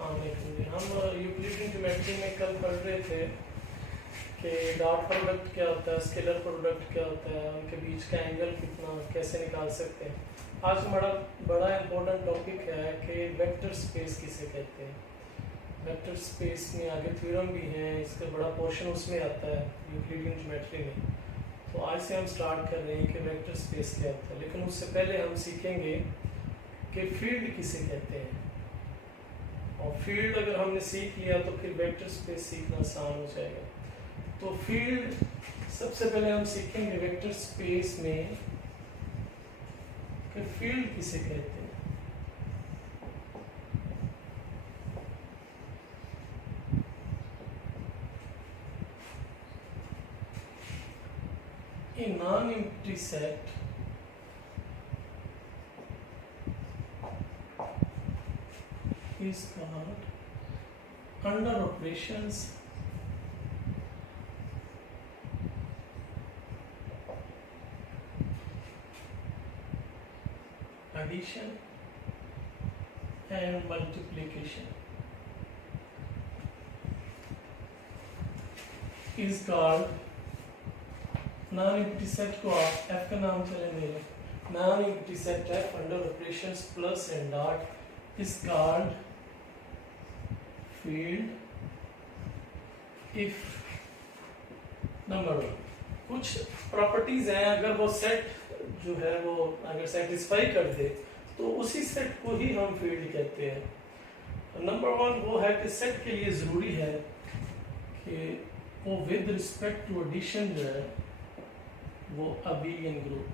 हम Euclidean geometry में कल पढ़ रहे थे कि डॉट प्रोडक्ट क्या होता है, स्केलर प्रोडक्ट क्या होता है, उनके बीच का एंगल कितना कैसे निकाल सकते हैं। आज हमारा बड़ा इम्पोर्टेंट टॉपिक है कि वेक्टर स्पेस किसे कहते हैं। वेक्टर स्पेस में आगे थ्योरम भी है, इसका बड़ा पोर्शन उसमें आता है यूक्लिडियन ज्योमेट्री में। तो आज से हम स्टार्ट कर रहे हैं कि वेक्टर स्पेस क्या होता है, लेकिन उससे पहले हम सीखेंगे कि फील्ड किसे कहते हैं। और फील्ड अगर हमने सीख लिया तो फिर वेक्टर स्पेस सीखना आसान हो जाएगा। तो फील्ड सबसे पहले हम सीखेंगे वेक्टर स्पेस में कि फील्ड किसे कहते हैं। A non-empty set is called under operations addition and multiplication is called non-empty set को आप f का नाम चले मेरे non-empty set f under operations plus and dot is called field if number one। कुछ प्रॉपर्टीज हैं, अगर वो सेट जो है वो अगर सेटिस्फाई कर दे तो उसी सेट को ही हम फील्ड कहते हैं। नंबर वन वो है कि सेट के लिए जरूरी है कि वो विद रिस्पेक्ट टू एडिशन जो है वो अबेलियन ग्रुप।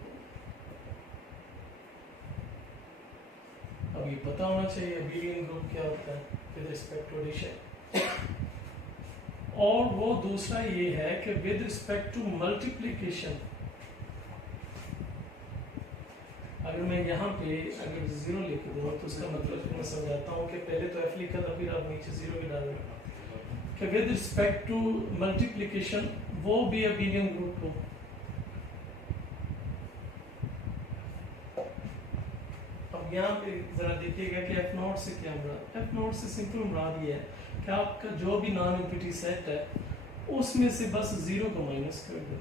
अब ये पता होना चाहिए अबेलियन ग्रुप क्या होता है विद रिस्पेक्ट टू एडिशन। और वो दूसरा ये है कि विद रिस्पेक्ट टू मल्टीप्लिकेशन, अगर मैं यहाँ पे अगर जीरो लिख दूँ तो उसका मतलब मैं समझाता हूँ कि पहले तो एफ लिखा था, फिर आप नीचे जीरो भी डाल दें कि विद रिस्पेक्ट टू मल्टीप्लिकेशन वो भी अबेलियन ग्रुप हो। अब यहाँ पे जरा देखिएगा कि एफ नॉट से क्या मुराद। एफ नॉट से सिंपल मुराद ये है कि आपका जो भी नॉन एम्प्टी सेट है उसमें से बस जीरो को माइनस कर दो।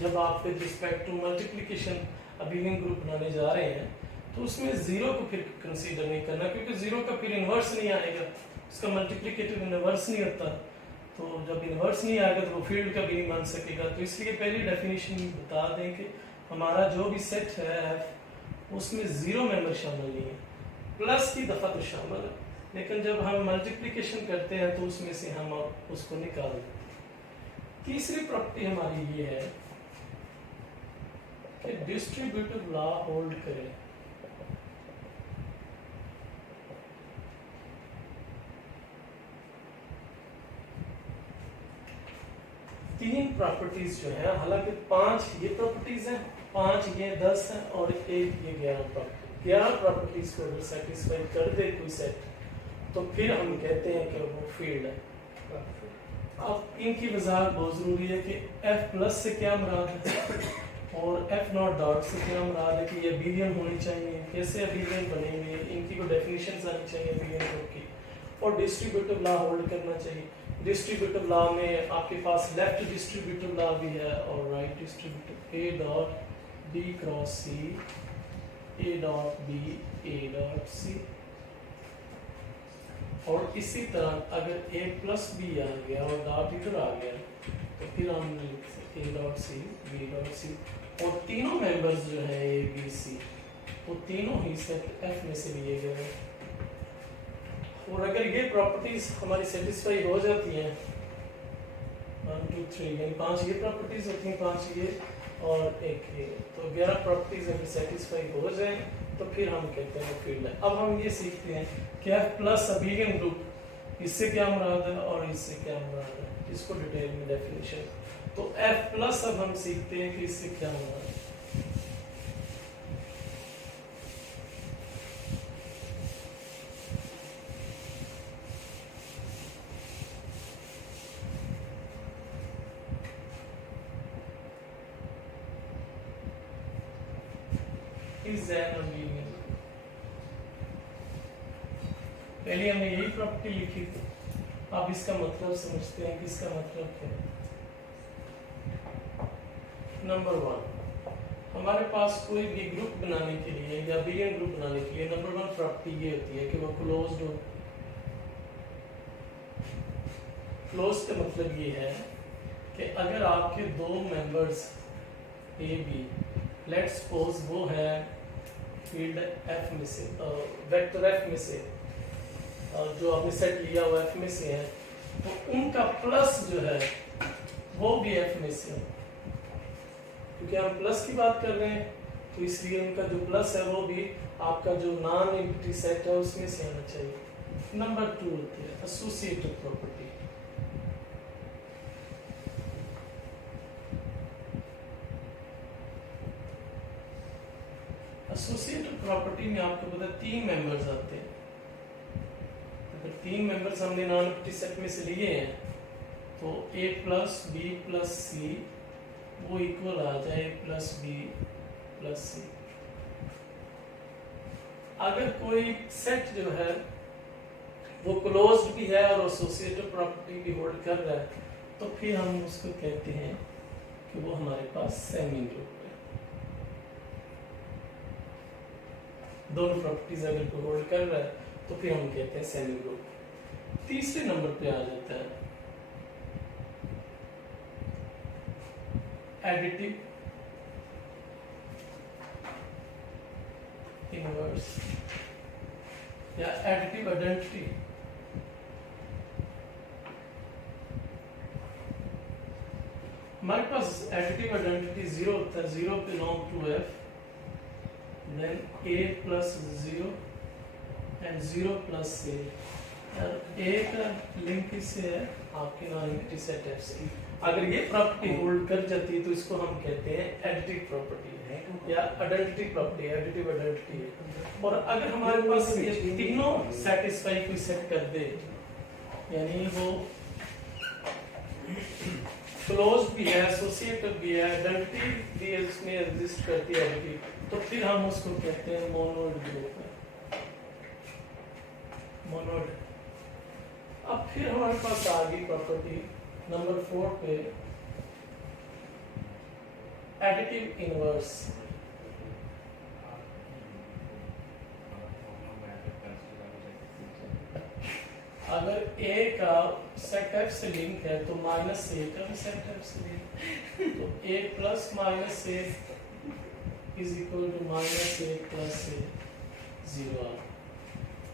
जब आप with respect to multiplication abelian group बनाने जा रहे हैं तो उसमें जीरो को फिर कंसीडर नहीं करना, क्योंकि जीरो का फिर इनवर्स नहीं आएगा, उसका मल्टीप्लिकेटिव इनवर्स नहीं होता। तो जब इनवर्स नहीं आएगा तो वो फील्ड का भी नहीं बन सकेगा। तो इसलिए पहली डेफिनेशन बता दें कि हमारा जो भी सेट है उसमें जीरो मेंबर शामिल नहीं है, प्लस की दफा तो शामिल है, लेकिन जब हम मल्टीप्लिकेशन करते हैं तो उसमें से हम उसको निकाल देते हैं। तीसरी प्रॉपर्टी हमारी ये है कि डिस्ट्रीब्यूटिव लॉ होल्ड करे। तीन प्रॉपर्टीज जो है, हालांकि पांच ये प्रॉपर्टीज हैं, पांच ये 10 है और एक ये 11 प्रॉपर्टी। 11 प्रॉपर्टीज को अगर सेटिस्फाई कर दे कोई सेट तो फिर हम कहते हैं कि वो फील्ड है। अब इनकी वजाहत बहुत जरूरी है कि एफ प्लस से क्या मुराद है और एफ नॉट डॉट से क्या मुराद है कि ये अबेलियन होनी चाहिए, कैसे अबेलियन बनेंगे, इनकी कोई डेफिनेशंस आनी चाहिए अबेलियन ग्रुप की, और डिस्ट्रीब्यूटिव लॉ होल्ड करना चाहिए। डिस्ट्रीब्यूटिव लॉ में आपके पास लेफ्ट डिस्ट्रीब्यूटिव लॉ भी है और right distributive. A dot B cross C, A dot B A dot C. और इसी तरह अगर ए प्लस बी आ गया और डॉट इधर आ गया तो फिर हम लिख सकते A dot C B dot C. और तीनों मेंबर्स जो है ए बी सी वो तीनों ही सेट एफ में से लिए गए हैं। और अगर ये प्रॉपर्टीज हमारी सेटिस्फाई हो जाती हैं 1 2 3 यानी 5 ये प्रॉपर्टीज होती हैं, 5 ये और एक ये, तो 11 प्रॉपर्टीज अगर सेटिस्फाई हो जाए तो फिर हम कहते हैं फील्ड है। अब हम ये सीखते हैं कि एफ प्लस अबेलियन ग्रुप इससे क्या मुराद है और इससे क्या मुराद है, इसको डिटेल में डेफिनेशन। तो एफ प्लस अब हम सीखते हैं कि इससे क्या मुराद है। is an abelian. पहले हमने यही प्रॉपर्टी लिखी थी। आप इसका मतलब समझते हैं कि इसका मतलब क्या है। नंबर 1, हमारे पास कोई भी ग्रुप बनाने के लिए या बिलियन ग्रुप बनाने के लिए नंबर 1 प्रॉपर्टी ये होती है कि वो क्लोज्ड हो। क्लोज का मतलब ये है कि अगर आपके दो members A B, let's suppose वो है फील्ड एफ में से, वेक्टर एफ में से, जो आपने सेट लिया वो एफ में से है, तो उनका प्लस जो है वो भी एफ में से हो, क्योंकि हम प्लस की बात कर रहे हैं तो इसलिए उनका जो प्लस है वो भी आपका जो नॉन एम्प्टी सेट है उसमें से आना चाहिए। नंबर 2 होती है एसोसिएटिव प्रॉपर्टी। एसोसिएटिव प्रॉपर्टी में आपको पता है 3 मेंबर्स आते हैं। अगर 3 मेंबर्स हमने नॉन एम्प्टी सेट में से लिए हैं तो a प्लस बी प्लस सी वो इक्वल आ जाए प्लस बी प्लस सी। अगर कोई सेट जो है वो क्लोज्ड भी है और एसोसिएटिव प्रॉपर्टी भी होल्ड कर रहा है तो फिर हम उसको कहते हैं कि वो हमारे पास सेमी ग्रुप है। दोनों प्रॉपर्टीज अगर कोई होल्ड कर रहा है तो फिर हम कहते हैं सेमी ग्रुप। तीसरे नंबर पे आ जाता है एडिटिव इनवर्स या एडिटिव आइडेंटिटी। हमारे पास एडिटिव आइडेंटिटी 0 होता है, 0 belong to f, then a plus 0 and 0 plus a। a का लिंक किससे है? आपके नॉन एम्प्टी सेट f से। अगर ये प्रॉपर्टी होल्ड कर जाती है तो इसको हम कहते हैं एडिटिव प्रॉपर्टी या आइडेंटिटी प्रॉपर्टी, एडिटिव आइडेंटिटी है। और अगर हमारे पास ये तीनों सेटिस्फाई कोई सेट कर दे, यानी वो क्लोज भी है, एसोसिएटिव भी है, आइडेंटिटी भी है, इसमें एग्जिस्ट करती है एडिटिव, तो फिर हम उसको कहते हैं मोनोड ग्रुप है, मोनोड। अब फिर हमारे पास आ गई प्रॉपर्टी नंबर 4 पे एडिटिव इनवर्स। अगर a का सेट f से लिंक है तो माइनस a का भी सेट f से लिंक, तो a plus minus a is equal to minus a plus a 0।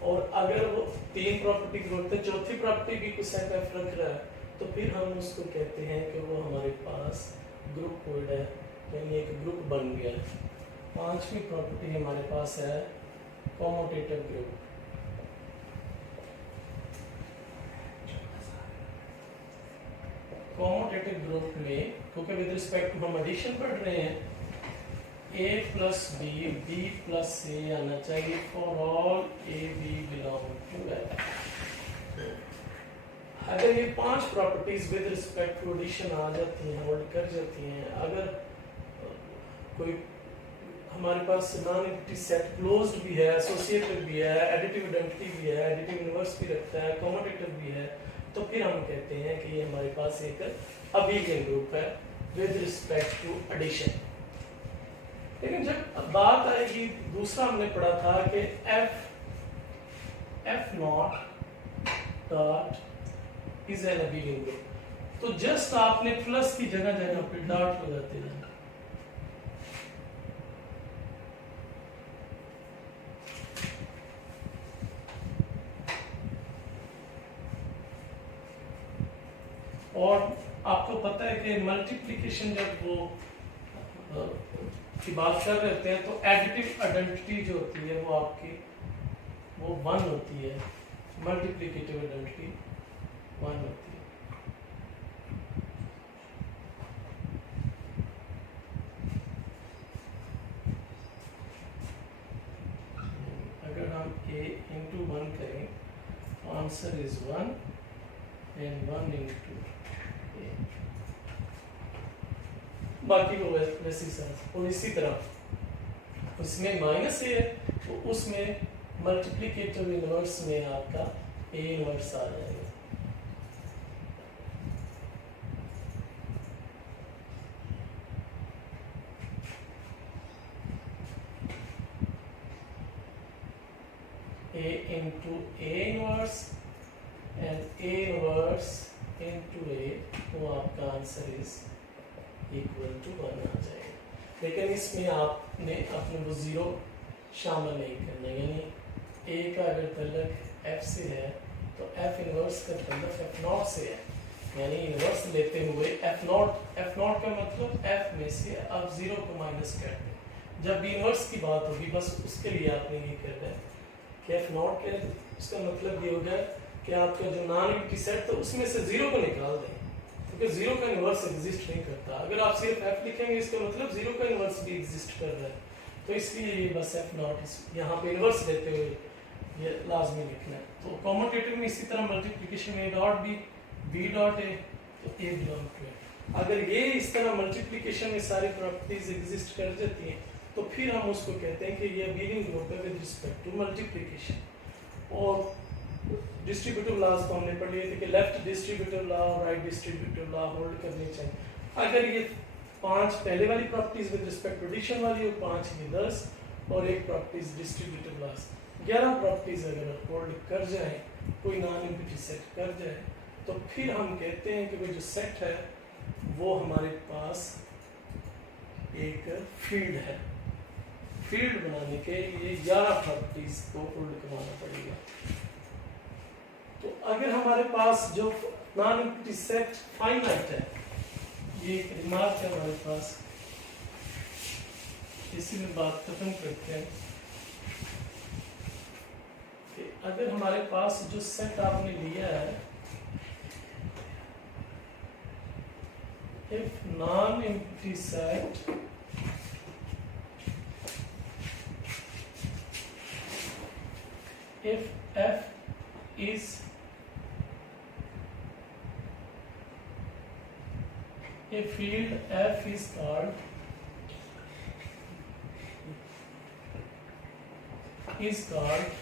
और अगर वो 3 प्रॉपर्टी ग्रुप थे, चौथी प्रॉपर्टी भी कोई सेट f रख रहा है तो फिर हम उसको कहते हैं कि वो हमारे पास ग्रुप कोड है, यानी एक ग्रुप बन गया। 5वीं प्रॉपर्टी हमारे पास है कॉम्यूटेटिव ग्रुप। कॉम्यूटेटिव ग्रुप में क्योंकि विद रिस्पेक्ट टू हम एडिशन पढ़ रहे हैं, a plus b, b plus a आना चाहिए for all a b belong to f। अगर ये 5 properties with respect to addition आ जाती हैं, होल्ड कर जाती हैं, अगर कोई हमारे पास नॉन एम्प्टी सेट क्लोज्ड भी है, एसोसिएटिव भी है, एडिटिव आइडेंटिटी भी है, एडिटिव इनवर्स भी रखता है, कॉम्यूटेटिव भी है, तो फिर हम कहते हैं कि ये हमारे पास एक अबेलियन ग्रुप है विद रिस्पेक्ट टू एडिशन। लेकिन जब बात आएगी, दूसरा हमने पढ़ा था कि f not dot is an abelian group, तो जस्ट आपने प्लस की जगह जगह पे डॉट लगाते जाना। और आपको पता है कि मल्टीप्लिकेशन जब वो की बात कर रहे होते हैं तो एडिटिव आइडेंटिटी जो होती है वो आपकी वो 1 होती है, मल्टीप्लिकेटिव आइडेंटिटी 1 होती है। अगर हम a into 1 करें तो answer is 1 and 1 into a। बाकी वो वैसी सेंस। और इसी तरह उसमें माइनस a है तो उसमें मल्टीप्लिकेटिव इनवर्स में आपका ए इनवर्स आ जाएगा। A into A inverse and A inverse into A, वो आपका आंसर इज इक्वल टू 1 आ जाएगा। लेकिन इसमें आपने अपने वो जीरो शामिल नहीं करना, यानी A का अगर तल्लक F से है तो F इनवर्स का तल्लक F0 से है, यानी इनवर्स लेते हुए F0 का मतलब F में से आप जीरो को माइनस कर दें। जब भी इनवर्स की बात होगी बस उसके लिए आपने ये करना है कि F0 के उसका मतलब ये होगा कि आपका जो नॉन एम्प्टी सेट था उसमें से जीरो को निकाल दें, क्योंकि जीरो का इनवर्स एग्जिस्ट नहीं करता। अगर आप सिर्फ F लिखेंगे इसका मतलब जीरो का इनवर्स भी एग्जिस्ट कर रहा है, तो इसलिए ये बस F0 यहाँ पे इनवर्स लेते हुए ये लाजमी लिखना है। तो कॉम्यूटेटिव में इसी तरह multiplication A dot B dot A, तो A बिलोंग टू A। अगर ये इस तरह मल्टीप्लिकेशन में सारी प्रॉपर्टीज एग्जिस्ट कर जाती हैं तो फिर हम उसको कहते हैं कि ये लीडिंग ग्रुप है विद रिस्पेक्ट टू मल्टीप्लिकेशन। और डिस्ट्रीब्यूटिव लॉज तो हमने पढ़ लिए थे कि लेफ्ट डिस्ट्रीब्यूटिव लॉ और राइट डिस्ट्रीब्यूटिव लॉ होल्ड करनी चाहिए। अगर ये 5 पहले वाली properties with respect to addition वाली और 5 ये 10 और एक प्रॉपर्टीज डिस्ट्रीब्यूटिव लॉज 11 प्रॉपर्टीज अगर होल्ड कर जाए, कोई नॉन एम्प्टी सेट कर जाए, तो फिर हम कहते हैं कि वो जो सेट है वो हमारे पास एक फील्ड है। फील्ड बनाने के लिए 11 प्रॉपर्टीज को होल्ड करवाना पड़ेगा। तो अगर हमारे पास जो नॉन एम्प्टी सेट फाइनाइट है, ये एक रिमार्क है हमारे पास, इसी में बात खत्म करते हैं कि अगर हमारे पास जो सेट आपने लिया है, if non empty set if F is a field, F is called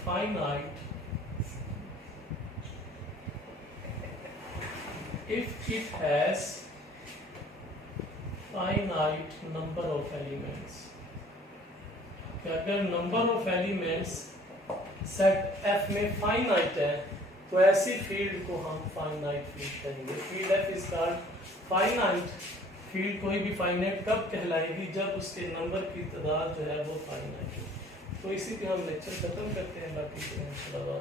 finite if it has finite number of elements। अगर number of elements set F में फाइनाइट है तो ऐसी फील्ड को हम फाइनाइट फील्ड कहेंगे। Field F is called finite. Field कोई भी फाइनाइट कब कहलाएगी? जब उसके नंबर की तादाद जो है वो फाइनाइट हो। तो इसी पे हम लेक्चर खत्म करते हैं, बाकी इंशाल्लाह